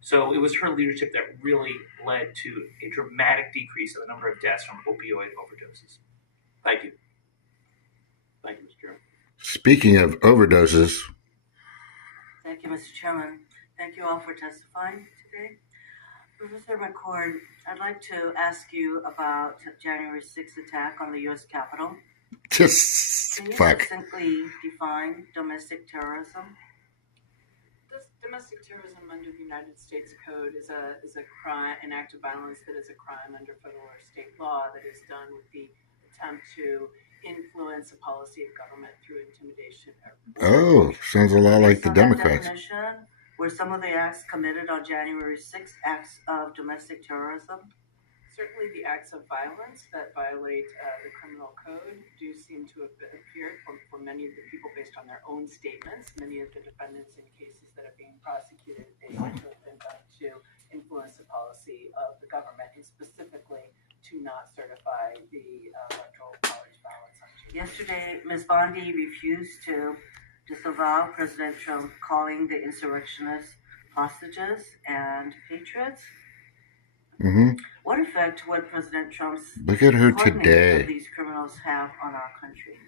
So it was her leadership that really led to a dramatic decrease in the number of deaths from opioid overdoses. Thank you. Thank you, Mr. Chairman. Speaking of overdoses. Thank you, Mr. Chairman. Thank you all for testifying today. Professor McCord, I'd like to ask you about January 6th attack on the U.S. Capitol. Just Can you fuck. succinctly define domestic terrorism? Domestic terrorism under the United States Code is a crime, an act of violence that is a crime under federal or state law that is done with the attempt to influence a policy of government through intimidation. Oh, sounds a lot like the Based on that Democrats. definition, were some of the acts committed on January 6th acts of domestic terrorism? Certainly the acts of violence that violate the criminal code do seem to have appeared for many of the people based on their own statements. Many of the defendants in cases that are being prosecuted, they seem to have been done to influence the policy of the government, and specifically to not certify the electoral college ballots. Yesterday, Ms. Bondi refused to disavow President Trump calling the insurrectionists hostages and patriots. Mm-hmm. What effect would President Trump's Look at her appointment today. of these criminals have on our country?